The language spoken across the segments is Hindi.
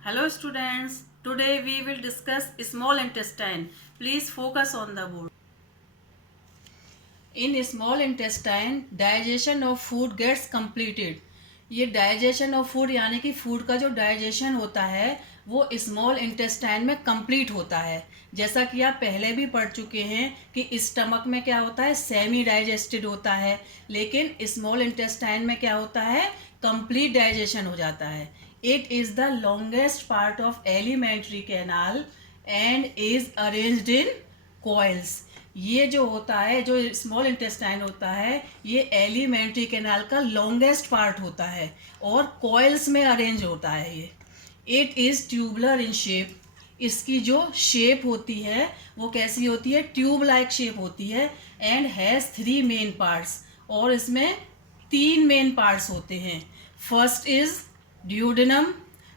Hello students, today we will discuss small intestine. Please focus on the board. In small intestine, digestion of food gets completed. ये डाइजेशन ऑफ फूड यानी कि फूड का जो डाइजेशन होता है वो स्मॉल इंटेस्टाइन में कंप्लीट होता है। जैसा कि आप पहले भी पढ़ चुके हैं कि स्टमक में क्या होता है, सेमी डाइजेस्टेड होता है, लेकिन स्मॉल इंटेस्टाइन में क्या होता है, कंप्लीट डाइजेशन हो जाता है। It is the longest part of alimentary canal and is arranged in coils. ये जो होता है, जो स्मॉल इंटेस्टाइन होता है, ये एलिमेंट्री कैनाल का लॉन्गेस्ट पार्ट होता है और कॉइल्स में अरेंज होता है ये। It is tubular in shape. इसकी जो शेप होती है वो कैसी होती है, ट्यूब लाइक शेप होती है। एंड हैज़ 3 मेन पार्ट्स, और इसमें 3 मेन पार्ट्स होते हैं। First is duodenum,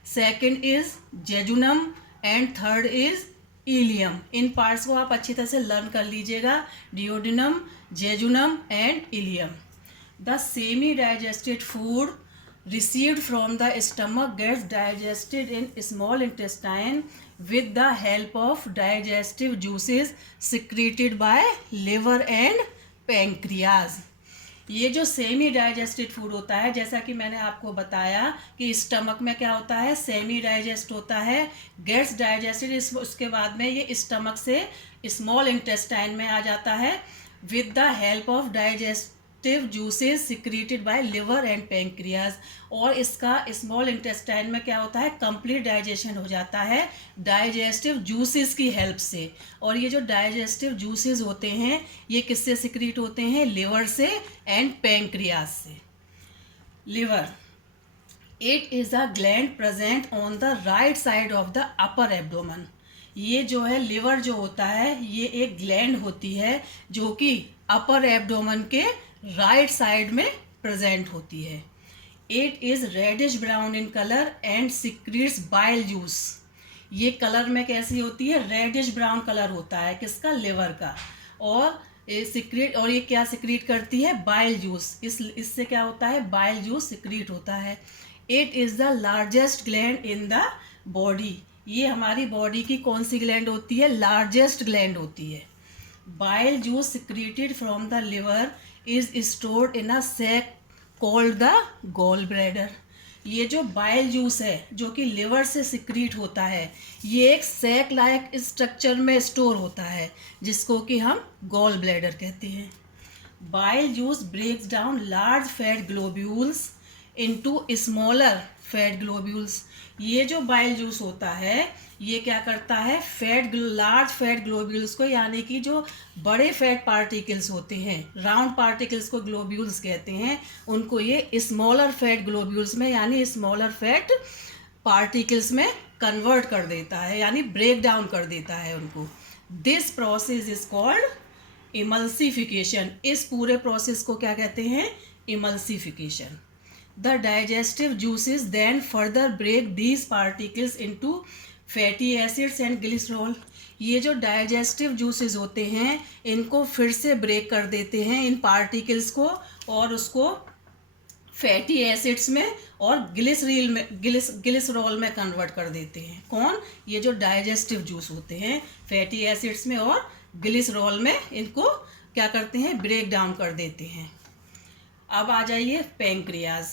second is jejunum and third is ilium. In parts को आप अच्छी तरह से लर्न कर लीजिएगा, duodenum, jejunum and ileum. The semi digested food received from the stomach gets digested in small intestine with the help of digestive juices secreted by liver and pancreas. ये जो सेमी डाइजेस्टेड फूड होता है, जैसा कि मैंने आपको बताया कि स्टमक में क्या होता है, सेमी डाइजेस्ट होता है, गेट्स डाइजेस्टेड, उसके बाद में ये स्टमक से स्मॉल इंटेस्टाइन में आ जाता है with the help of digestive juices secreted by liver and pancreas. और इसका स्मॉल इंटेस्टाइन में क्या होता है, कंप्लीट डाइजेशन हो जाता है डाइजेस्टिव जूसेस की हेल्प से। और ये जो डाइजेस्टिव जूसेस होते हैं ये किससे सिक्रीट होते हैं, लिवर से एंड पैंक्रियाज से। Liver, it is a gland present on the right side of the upper abdomen. ये जो है लिवर जो होता है ये एक ग्लैंड होती है जो कि अपर एब्डोमेन के राइट साइड में प्रेजेंट होती है। It is reddish brown in colour and secretes bile juice. ये कलर में कैसी होती है, रेडिश ब्राउन कलर होता है, किसका, लिवर का। और ये क्या सिक्रीट करती है, बाइल जूस। इससे क्या होता है, बाइल जूस सिक्रीट होता है। It is the largest gland in the body. ये हमारी बॉडी की कौन सी ग्लैंड होती है, लार्जेस्ट ग्लैंड होती है। Bile juice secreted from the liver is stored in a sac called the gall bladder. ये जो बाइल जूस है जो कि लिवर से सिक्रीट होता है, ये एक सैक लाइक स्ट्रक्चर में स्टोर होता है जिसको कि हम गॉल ब्लैडर कहते हैं। Bile juice breaks down large fat globules into smaller fat globules. ये जो बाइल जूस होता है ये क्या करता है, लार्ज फैट ग्लोब्यूल्स को, यानी कि जो बड़े फैट पार्टिकल्स होते हैं, राउंड पार्टिकल्स को ग्लोब्यूल्स कहते हैं, उनको ये स्मॉलर फैट ग्लोब्यूल्स में यानी स्मॉलर फैट पार्टिकल्स में कन्वर्ट कर देता है, यानी ब्रेक डाउन कर देता है उनको। This process is called emulsification. इस पूरे प्रोसेस को क्या कहते हैं, emulsification. The digestive juices then further break these particles into fatty acids and glycerol. ये जो डाइजेस्टिव जूसेस होते हैं इनको फिर से ब्रेक कर देते हैं, इन पार्टिकल्स को, और उसको फैटी एसिड्स में और ग्लिसरॉल में कन्वर्ट कर देते हैं। कौन, ये जो डाइजेस्टिव जूस होते हैं फैटी एसिड्स में और ग्लिसरॉल में इनको क्या करते हैं, ब्रेक डाउन कर देते हैं। अब आ जाइए pancreas.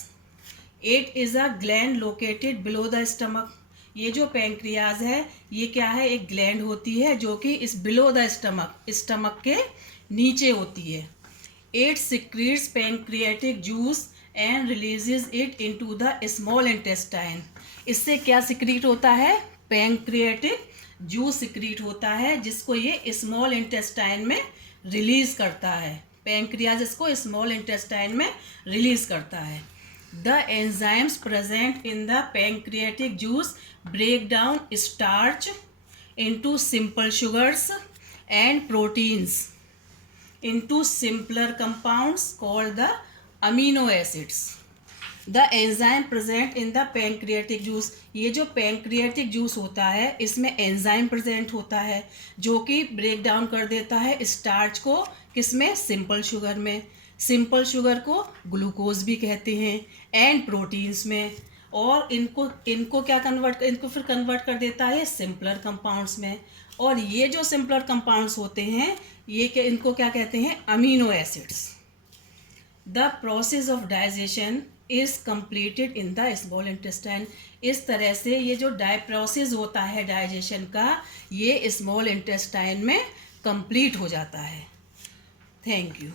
It is a gland located below the stomach. ये जो पैंक्रियाज है ये क्या है, एक ग्लैंड होती है जो कि इस बिलो द स्टमक के नीचे होती है। It secretes pancreatic juice and releases it into the small intestine. इससे क्या सिक्रीट होता है, पैंक्रियाटिक जूस सिक्रीट होता है जिसको ये स्मॉल इंटेस्टाइन में रिलीज करता है। पैंक्रियाज इसको स्मॉल इंटेस्टाइन में रिलीज करता है। The enzymes present in the pancreatic juice break down starch into simple sugars and proteins into simpler compounds called the amino acids. The enzyme present in the pancreatic juice. ये जो पैंक्रियाटिक जूस होता है इसमें एंजाइम प्रेजेंट होता है जो कि ब्रेक डाउन कर देता है स्टार्च को, किसमें, सिंपल शुगर में। सिंपल शुगर को ग्लूकोज भी कहते हैं, एंड प्रोटीन्स में। और इनको फिर कन्वर्ट कर देता है सिंपलर कंपाउंड्स में। और ये जो सिंपलर कंपाउंड्स होते हैं इनको क्या कहते हैं, amino acids. The process of digestion is completed in the small intestine. इस तरह से ये जो प्रोसेस होता है डाइजेशन का, ये स्मॉल इंटेस्टाइन में कंप्लीट हो जाता है। Thank you.